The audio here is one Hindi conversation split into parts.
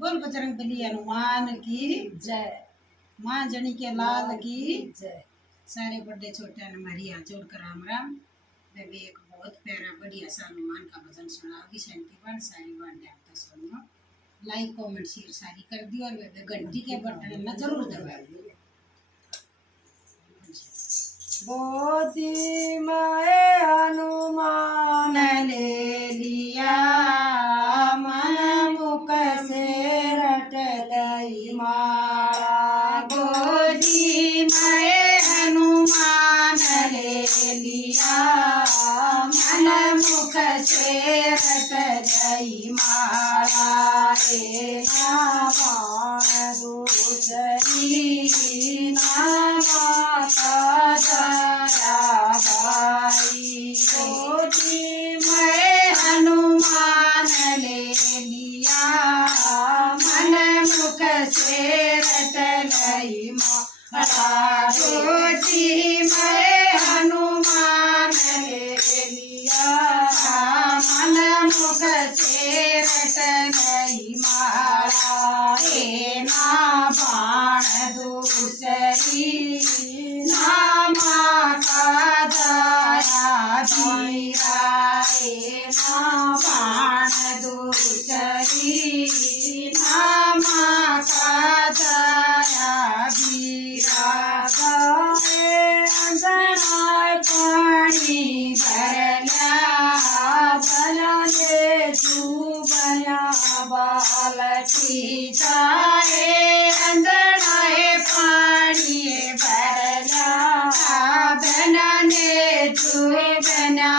बोल बजरंग बली हनुमान की जय। माँ जनी के लाल की जय। सारे बड़े छोटे ने हमारी हाथ जोड़ कर राम राम। मैं भी एक बहुत प्यारा बढ़िया सा हनुमान का भजन सुनाऊंगी। शांति बन सारी बात आपका सुनो। लाइक कमेंट शेयर सारी कर दी और वे घंटी के बटन ना जरूर दबाइए। गोदी में हनुमान ले लिया, मन मुख से रट गई माला। गोदी में हनुमान ले लिया, मन मुख से रट गई माला। रे ना बाण दूसरी ना माता दया भाई। गोदी में हनुमान ले लिया, मन मुख से रट गई माला। गोदी में हनुमान ले लिया, मन मुख से रट गई माला। हे ना बाण दूसरी ना माता दया धीरा। हे ना बाण दूसरी ना माता दया धीरा। अंजना पानी भरला, बनाने तू बना बालकी जाए अंजनाए पानी भरला, बनाने तू बना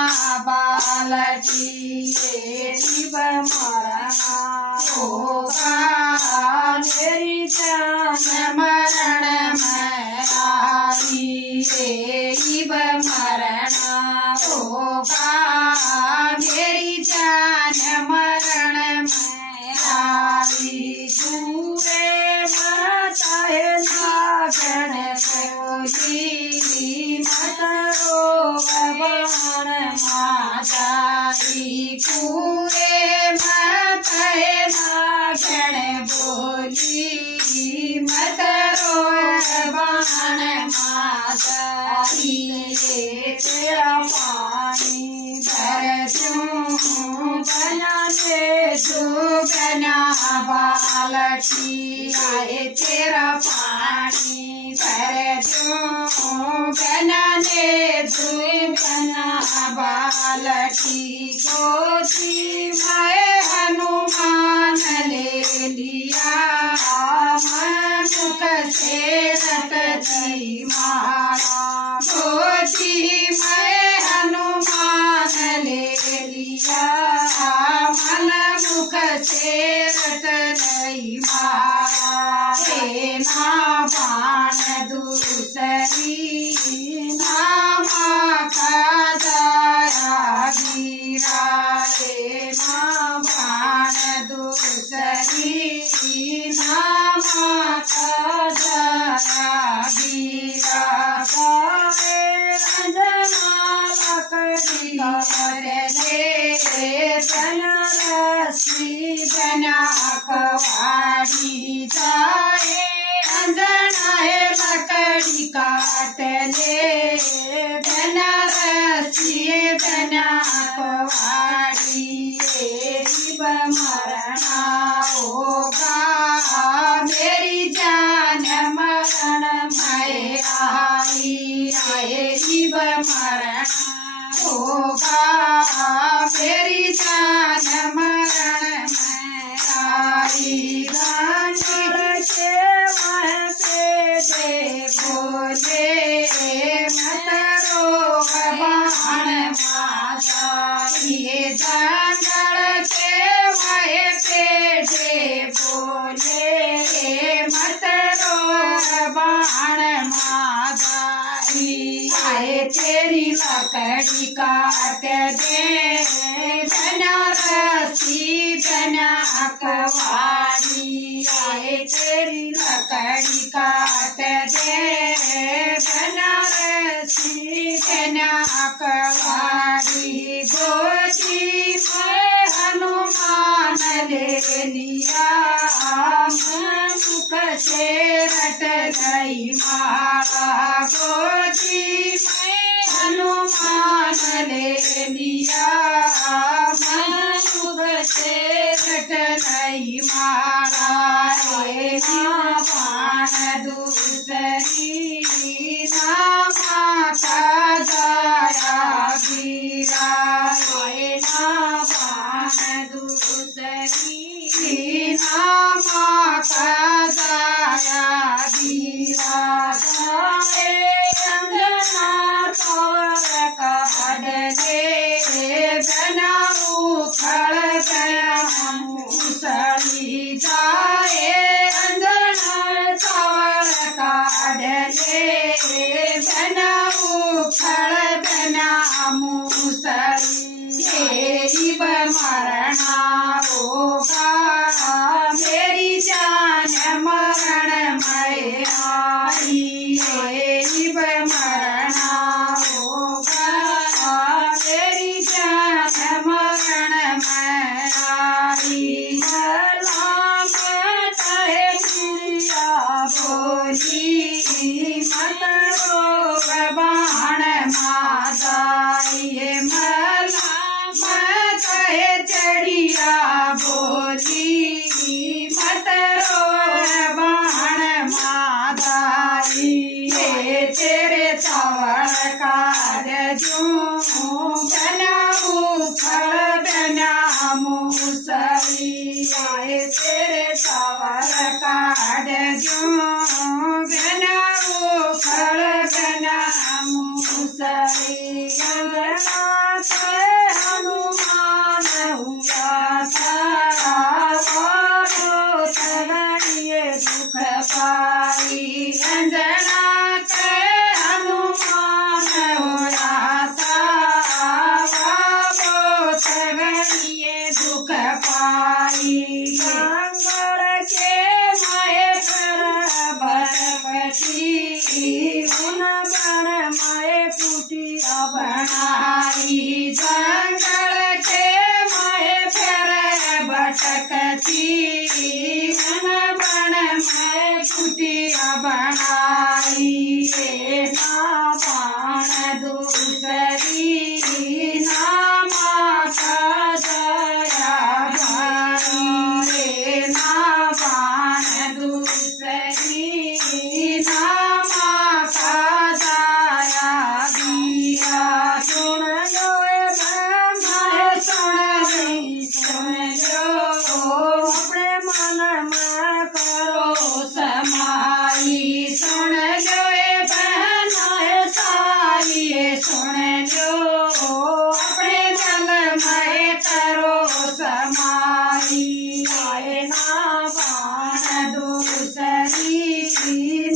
बालकी। शिव मरना होगा मेरी जान मरण में आई। शिव मरना होगा मेरी जान मरण में आई। दूरे माता है नागण बोली, मत रो बाण माताई पूरे मत नागण बोली, मत रो बाण माताई। तेरा पानी भर दूं बनाने तू बना बालकी। आए तेरा पानी भर दूं बनाने तू बना बालकी। गोदी में हनुमान ले लिया, मन मुख से रट गई माला। गोदी में हनुमान ले लिया, मन मुख से रट गई माला। हे ना बाण दूसरी ना माता दया धीरा। हे ना बाण दूसरी ना माता दया धीरा। बनारसी बना कवाड़ी जाए, अंजना है लकड़ी काट ले। बनारसी बना कवाड़ी। शिव मरना होगा मेरी जान मरण में आई। आए शिव मरना होगा मेरी जान मरण में आई। रानी के वह दे बोले मत रो बाण माता। ये जंगल के वह पेड़े बोले मत रो बाण माता। आए तेरी लकड़ी काट दे, बनारसी बना कवाड़ी। आए तेरी लकड़ी काट दे, बनारसी बना कवाड़ी। गोदी में हनुमान ले लिया, शेरट गई माला गोदी में हनुमान ले लिया मनुख शेरट गई माला रे ना बाण दूसरी ना माता दया बीरा रे ना बाण दूसरी ना माता दया बीरा जाए अंगना तोर काढ़ दे बनाऊ फल मूसली जाए अंगना तोर काढ़ दे बनाऊ फल बना मूसली मेरी मरना होगा मेरी जान मरण में आई मेरी मरना होगा मेरी जान मरण में आई सलाम तहे प्रिया बोली मत रोग बाण माताए मला मत चढ़िया बोली मत रोग बाण मादाई तेरे चावल काढ़ जूं बनाऊ फल बना मूसली तेरे चावल काढ़ जूं बनाऊ फल बना मूसली अंगना से हनुमान हुआ था वो तगड़िए दुख पाई अंजना के हनुमान हुआ था वो तगड़िए दुख पाई मंगल के माए भरवती उन बण माए कुटिया बनाई जंगल के माए फेर भटकती उन बण में कुटिया बनाई ना बाण दूसरी ना माता दया भाई ना बाण दूसरी ना माता दया दिया सुन लो सुन लो अपने मन में करो समाई सुन लो बहन सारी सुन लो अपने दिल में करो समाई आए ना बाण दूसरी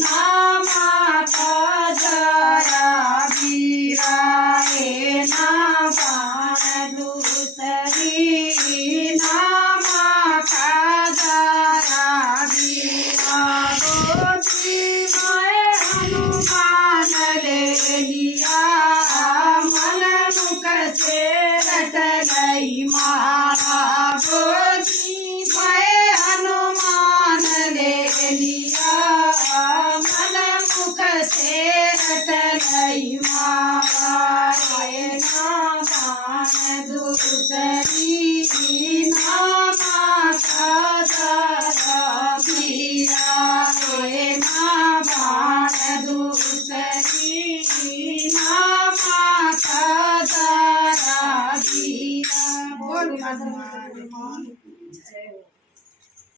ना माता दया बीराए ना बाण दूसरी ना माता दया बीरा गोदी में हनुमान ले लिया मन मुख से रट गई माला गोदी में हनुमान ले लिया मन मुख से रट गई माला रे ना बाण दूसरी ना माता दया बीरा रे ना बाण दूसरी ना माता दया बीरा बोल